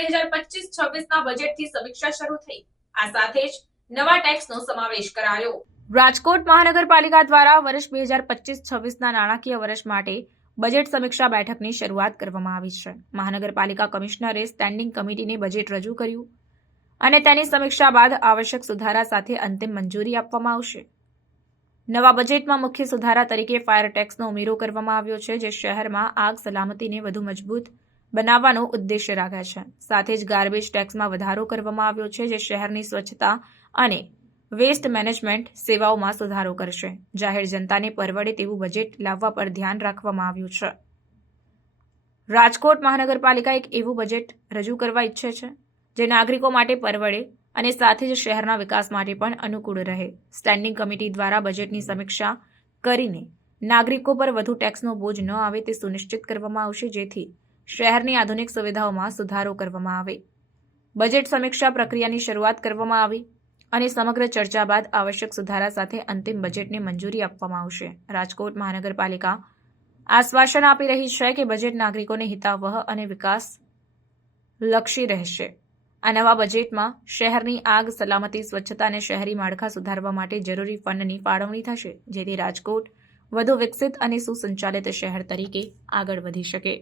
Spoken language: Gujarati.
2025-26ના બજેટથી સમીક્ષા શરૂ થઈ। આ સાથે જ નવા ટેક્સનો સમાવેશ કરાયો। રાજકોટ મહાનગરપાલિકા દ્વારા વર્ષ 2025-26ના નાણાકીય વર્ષ માટે બજેટ સમીક્ષા બેઠકની શરૂઆત કરવામાં આવી છે। મહાનગરપાલિકા કમિશનરે સ્ટેન્ડિંગ કમિટીને બજેટ રજૂ કર્યું અને તેની સમીક્ષા બાદ આવશ્યક સુધારા સાથે અંતિમ મંજૂરી આપવામાં આવશે। નવા બજેટમાં મુખ્ય સુધારા તરીકે ફાયર ટેક્સનો ઉમેરો કરવામાં આવ્યો છે, જે શહેરમાં આગ સલામતીને વધુ મજબૂત બનાવવાનો ઉદ્દેશ્ય રાખે છે। સાથે જ ગાર્બેજ ટેક્સમાં વધારો કરવામાં આવ્યો છે, જે શહેરની સ્વચ્છતા અને વેસ્ટ મેનેજમેન્ટ સેવાઓમાં સુધારો કરશે। જાહેર જનતાને પરવડે તેવું બજેટ લાવવા પર ધ્યાન રાખવામાં આવ્યું છે। રાજકોટ મહાનગરપાલિકા એક એવું બજેટ રજૂ કરવા ઈચ્છે છે જે નાગરિકો માટે પરવડે અને સાથે જ શહેરના વિકાસ માટે પણ અનુકૂળ રહે। સ્ટેન્ડિંગ કમિટી દ્વારા બજેટની સમીક્ષા કરીને નાગરિકો પર વધુ ટેક્સનો બોજ ન આવે તે સુનિશ્ચિત કરવામાં આવશે, જેથી શહેરની આધુનિક સુવિધાઓમાં સુધારો કરવામાં આવે। બજેટ સમીક્ષા પ્રક્રિયાની શરૂઆત કરવામાં આવી અને સમગ્ર ચર્ચા બાદ આવશ્યક સુધારા સાથે અંતિમ બજેટને મંજૂરી આપવામાં આવશે। રાજકોટ મહાનગરપાલિકા આશ્વાસન આપી રહી છે કે બજેટ નાગરિકોને હિતાવહ અને વિકાસલક્ષી રહેશે। આ નવા બજેટમાં શહેરની આગ સલામતી, સ્વચ્છતા અને શહેરી માળખા સુધારવા માટે જરૂરી ફંડની ફાળવણી થશે, જેથી રાજકોટ વધુ વિકસિત અને સુસંચાલિત શહેર તરીકે આગળ વધી શકે।